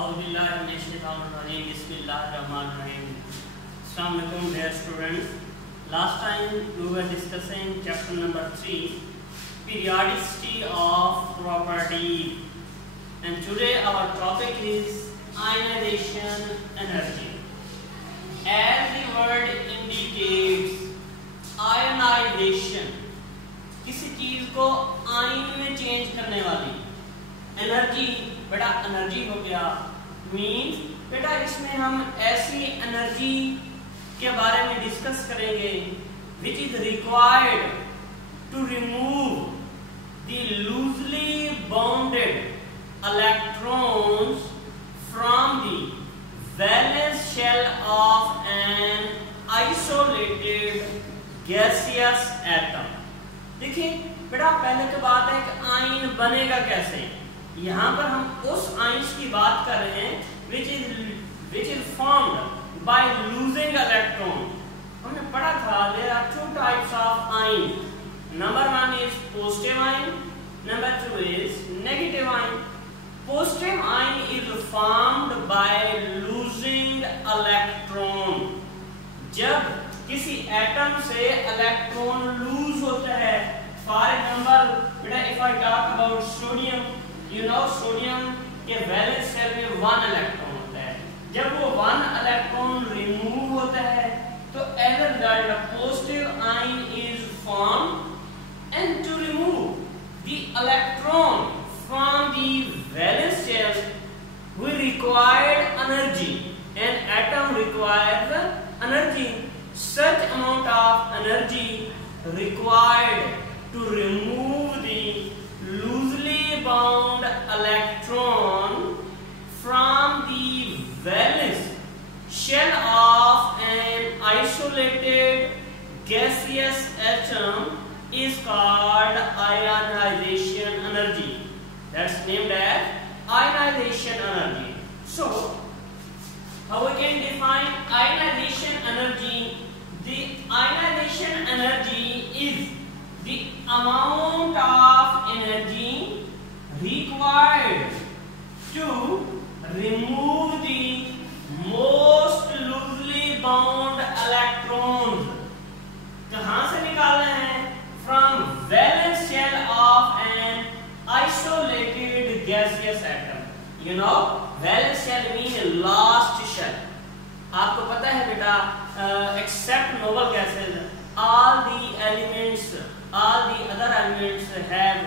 Assalamualaikum dear students. Last time we were discussing chapter number 3, periodicity of property, and today our topic is ionization energy. As the word indicates, ionization किसी चीज को ion में change करने वाली energy, बेटा energy हो गया means बेटा इसमें हम ऐसी एनर्जी के बारे में डिस्कस करेंगे which is required to remove the loosely bounded electrons from the valence shell of an isolated gaseous atom. देखिए बेटा पहले तो बात है कि आयन बनेगा कैसे। यहाँ पर हम उस आयन की बात कर रहे हैं which is formed by losing electron। हमने पढ़ा था there are two types of ion, number one is positive ion, number two is negative ion। Positive ion is formed by losing electron। जब किसी एटम से इलेक्ट्रॉन लूज होता है, for example बेटा if I talk about sodium, you know sodium के valence shell में 1 electron होता है। जब वो 1 इलेक्ट्रॉन रिमूव होता है तो as a result a positive ion is formed, and to remove the electron from the valence shell we required energy, an atom requires energy. Such amount of energy required to remove the loosely bound electron from the valence shell of an isolated gaseous atom is called ionization energy. That's named as ionization energy. So, how we can define ionization energy? The ionization energy is the amount of energy required to remove the most loosely bound electrons। कहाँ से निकालना है? From valence shell of an isolated gaseous atom। You know, valence shell means last shell। आपको पता है बेटा except noble gases all the other elements have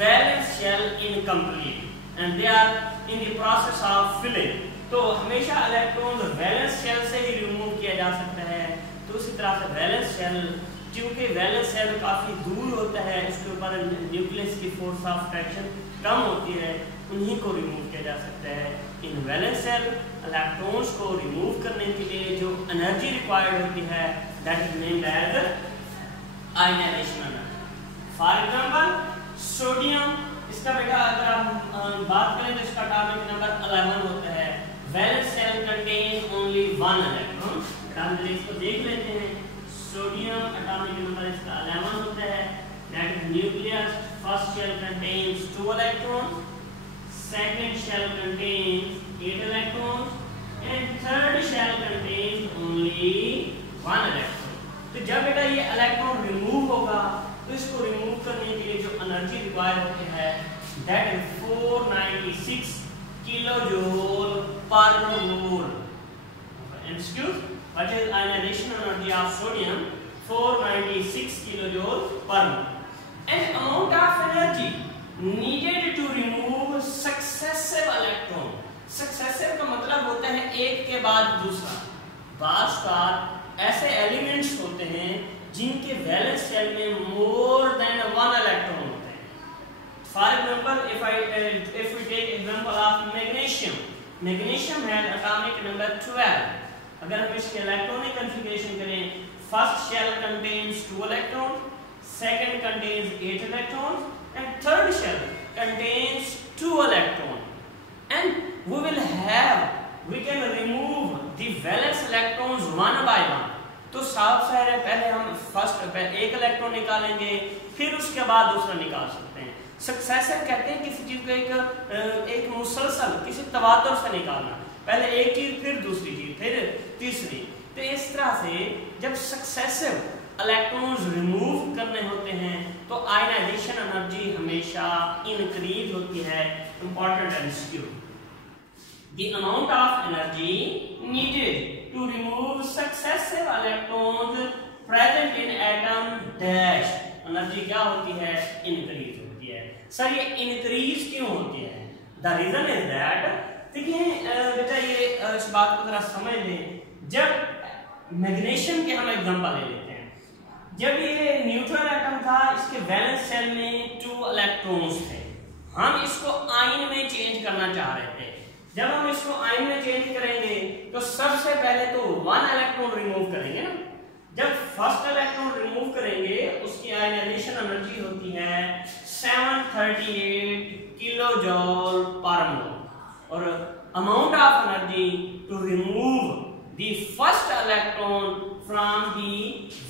valence shell incomplete and they are in the process of filling। तो हमेशा electron valence shell से ही remove किया जा सकता है। तो उसी तरह से वैलेंस शेल, क्योंकि वैलेंस शेल काफी दूर होता है, इसके ऊपर न्यूक्लियस की फोर्स ऑफ अट्रैक्शन कम होती है, उन्हीं को रिमूव किया जा सकता है। इन वैलेंस शेल इलेक्ट्रॉन्स को रिमूव करने के लिए जो एनर्जी रिक्वायर्ड होती है that is named as ionization energy. For example sodium, इसका बेटा अगर आप बात करें तो इसका एटॉमिक नंबर 11 होता है। Valence shell contain only 1 electron. हम इसको देख लेते हैं। सोडियम एटॉमिक नंबर इसका 11 होता है। That is nucleus first shell contains 2 electrons, second shell contains 8 electrons and third shell contains only 1 electron। तो जब बेटा ये इलेक्ट्रॉन रिमूव होगा तो इसको रिमूव करने के लिए जो एनर्जी रिक्वायर होती है that is 496 kilojoule per mole. Excuse, what is ionization energy of sodium? 496 kilojoule per mole. And amount of energy needed to remove successive electron। successive का मतलब होता है एक के बाद दूसरा। बास बार ऐसे एलिमेंट्स होते हैं जिनके वैलेंस शेल में मोर देन 1 इलेक्ट्रॉन होते हैं। For example if we take example of magnesium, magnesium है एटॉमिक नंबर 12। अगर हम इसके इलेक्ट्रॉनिक कॉन्फ़िगरेशन करें, first shell contains 2 electron, second contains 8 electrons and third shell contains 2 electrons, and we can remove the valence electrons one by one। तो साफ है, पहले हम फर्स्ट एक इलेक्ट्रॉन निकालेंगे, फिर उसके बाद दूसरा निकाल सकते हैं। सक्सेसिव कहते हैं किसी चीज को एक मुसलसल किसी तवातुर से निकालना, पहले एक चीज फिर दूसरी चीज फिर तीसरी। तो इस तरह से जब सक्सेसिव इलेक्ट्रॉन्स रिमूव करने होते हैं तो आयनाइजेशन एनर्जी हमेशा इंक्रीज होती है। Important MCQ, the amount of energy needed to remove successive electrons present in atom dash, energy क्या होती है, इंक्रीज होती है। सर ये इंक्रीज क्यों होती है? द रीजन इज दैट, देखिए बेटा ये इस बात को जरा समझ लें। जब मैग्नीशियम के हम एग्जांपल ले लेते हैं, जब ये न्यूट्रल एटम था इसके वैलेंस सेल में 2 इलेक्ट्रॉन्स थे, हम इसको आयन में चेंज करना चाह रहे थे। जब हम इसको आयन में चेंज करेंगे तो सबसे पहले तो 1 इलेक्ट्रॉन रिमूव करेंगे ना। जब फर्स्ट इलेक्ट्रॉन रिमूव करेंगे उसकी आयनाइजेशन एनर्जी होती है 738 किलो जूल पर मोल, और amount of energy to remove the first electron from the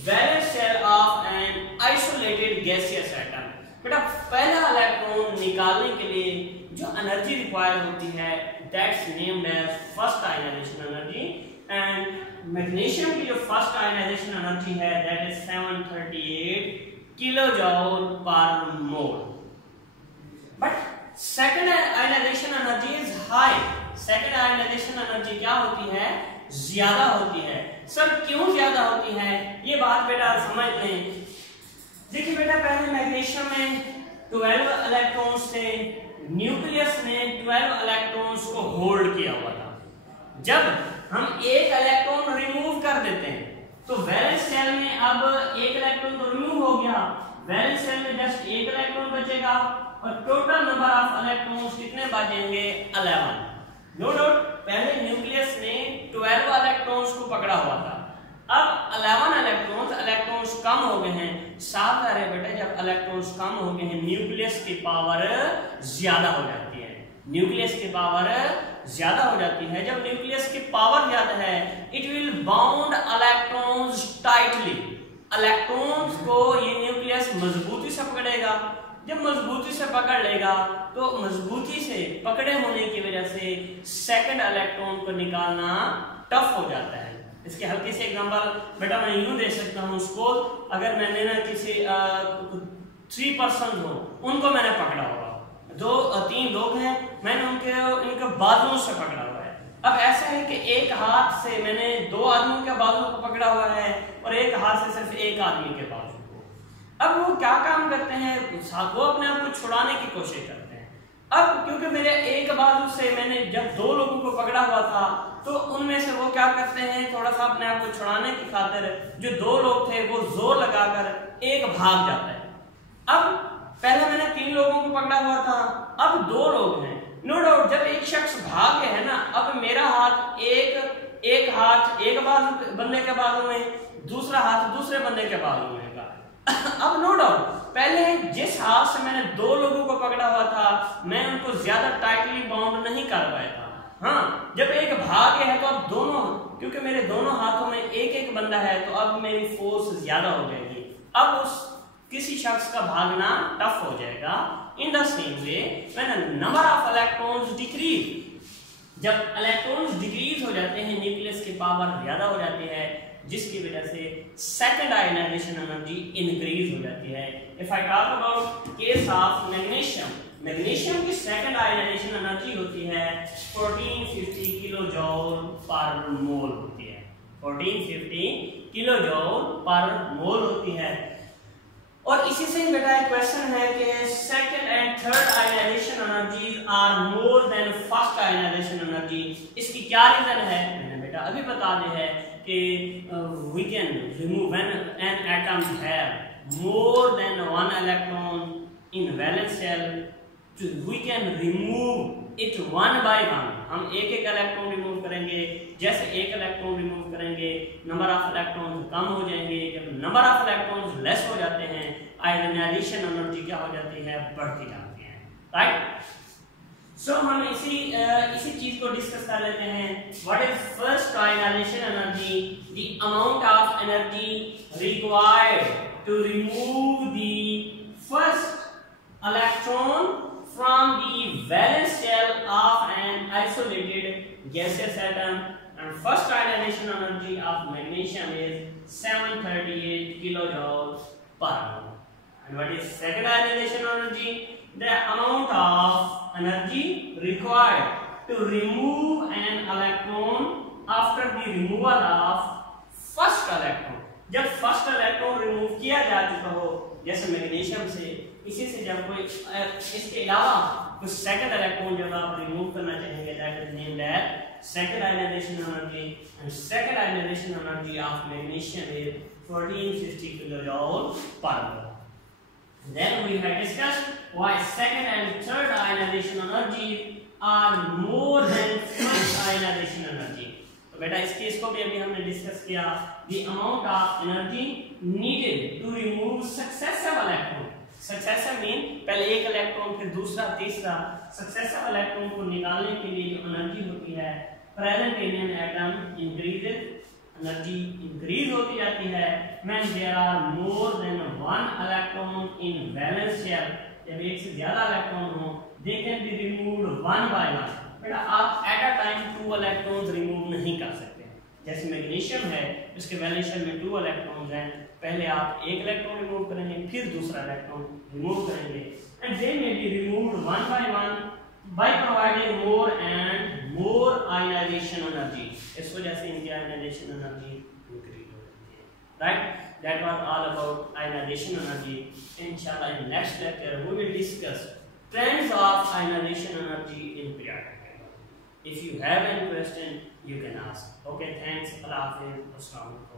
valence shell of an isolated gaseous atom. बेटा पहला इलेक्ट्रॉन निकालने के लिए जो एनर्जी रिक्वायर होती है that's named as first ionization energy, and magnesium की जो फर्स्ट आयनाइजेशन एनर्जी है that is 738 kilo joule per mole. But second ionization energy is high, second ionization energy क्या होती है, ज्यादा होती है। सर क्यों ज्यादा होती है, ये बात बेटा समझ लें। देखिए बेटा पहले मैग्नीशियम में 12 इलेक्ट्रॉन्स थे, न्यूक्लियस ने 12 इलेक्ट्रॉन्स को होल्ड किया हुआ था। जब हम एक इलेक्ट्रॉन रिमूव कर देते हैं तो वैलेंस सेल में अब एक इलेक्ट्रॉन तो रिमूव हो गया, वैलेंस सेल में जस्ट एक इलेक्ट्रॉन बचेगा और टोटल नंबर ऑफ इलेक्ट्रॉन्स कितने बचेंगे, 11। नो डाउट पहले न्यूक्लियस ने 12 इलेक्ट्रॉन्स को पकड़ा हुआ था, अब 11 इलेक्ट्रॉन्स कम हो गए हैं। साफ है बेटा जब इलेक्ट्रॉन्स कम हो गए हैं न्यूक्लियस की पावर ज्यादा हो जाती है, न्यूक्लियस की पावर ज्यादा हो जाती है। जब न्यूक्लियस की पावर ज्यादा है it will bound electrons tightly, electrons को ये न्यूक्लियस मजबूती से पकड़ेगा। जब मजबूती से पकड़ लेगा तो मजबूती से पकड़े होने की वजह से सेकंड इलेक्ट्रॉन को निकालना टफ हो जाता है। इसके हल्के से एग्जांपल बेटा मैं यूं दे सकता हूं, सपोज अगर मैंने ना किसी 3 पर्सन हो उनको मैंने पकड़ा होगा, 2-3 लोग हैं, मैंने इनके बाजुओं से पकड़ा हुआ है। अब ऐसा है कि एक हाथ से मैंने 2 आदमियों के बाजू को पकड़ा हुआ है और एक हाथ से सिर्फ एक आदमी के बाजू को। अब वो क्या काम करते हैं, वो अपने आप को छुड़ाने की कोशिश करते हैं। अब क्योंकि मेरे एक बाजू से मैंने जब 2 लोगों को पकड़ा हुआ था तो उनमें से वो क्या करते हैं, थोड़ा सा अपने आप को छुड़ाने की खातिर जो 2 लोग थे वो जोर लगाकर एक भाग जाता है। अब पहले मैंने 3 लोगों को पकड़ा हुआ था, अब 2 लोग हैं। नो डाउट जब एक शख्स भाग गया है ना, अब मेरा हाथ एक हाथ एक बाजू बंदे के बाजू में, दूसरा हाथ दूसरे बंदे के बाजू में का। अब नो डाउट पहले जिस हाथ से मैंने 2 लोगों को पकड़ा हुआ था मैं उनको ज्यादा टाइटली बाउंड नहीं कर पाया था। हाँ जब एक भाग गया है तो अब दोनों, क्योंकि मेरे दोनों हाथों में एक बंदा है तो अब मेरी फोर्स ज्यादा हो जाएगी, अब उस किसी शख्स का भागना टफ हो जाएगा। In the same way when number of electrons decrease, जब इलेक्ट्रॉन्स डिक्रीज हो जाते हैं न्यूक्लियस की पावर ज्यादा हो जाती है जिसकी वजह से सेकंड आयनाइजेशन एनर्जी इंक्रीज हो जाती है। If I talk about case of magnesium, magnesium की सेकंड आयनाइजेशन एनर्जी होती है 1450 किलो जूल पर मोल होती है, 1450 किलो जूल पर मोल होती है। और इसी से बेटा एक क्वेश्चन है कि second and third ionization energies are more than first ionization energy, इसकी क्या रीजन है, मैंने बेटा अभी बता दिया है कि we can remove when an atom have more than 1 electron in valence shell, we can remove it 1 by 1। हम एक इलेक्ट्रॉन रिमूव करेंगे, जैसे एक इलेक्ट्रॉन रिमूव करेंगे नंबर ऑफ इलेक्ट्रॉन कम हो जाएंगे, जब नंबर ऑफ इलेक्ट्रॉन लेस हो जाते हैं आयनाइजेशन एनर्जी क्या हो जाती है, बढ़ती जाती है, राइट। सो हम इसी चीज को डिस्कस कर लेते हैं। What is first ionization energy, the amount of energy required to remove the first electron from the valence shell of an isolated gaseous atom, and first ionization energy of magnesium is 738 kilojoules per mole. And what is second ionization energy? The amount of energy required to remove an electron after the removal of first electron. जब first electron remove किया जा चुका हो जैसे magnesium से, इसी से जब कोई इसके अलावा कुछ सेकंड इलेक्ट्रॉन जब आप रिमूव करना चाहेंगे, that is named as second ionization energy, and second ionization energy of magnesium is 1450 kilojoule per mole. Then we have discussed why second and third ionization energy are more than first ionization energy. बेटा इस case को भी अभी हमने discuss किया. The amount of energy needed to remove successive electron. Successive mean पहले एक electron फिर दूसरा तीसरा. Successive electron को निकालने के लिए जो एनर्जी होती है present in an atom increases, energy increase होती जाती है when there are more than one electron in valence shell. जब एक से ज्यादा इलेक्ट्रॉन हो they can be removed one by one. बेटा आप at a time 2 electrons remove नहीं कर सकते. जैसे मैग्नीशियम है उसके वैलेंस शेल में 2 इलेक्ट्रॉन्स हैं, पहले आप एक इलेक्ट्रॉन रिमूव करेंगे फिर दूसरा इलेक्ट्रॉन रिमूव करेंगे, and they may be removed one by one by providing more and more ionization energy. इस वजह से इनकी आयनाइजेशन एनर्जी इंक्रीज हो जाती है. Right, that was all about ionization energy. इंशाल्लाह in next lecture we will discuss trends of ionization energy in periodic table. If you have any question, you can ask. Okay, thanks. Allah Hafiz. Assalamu alaikum.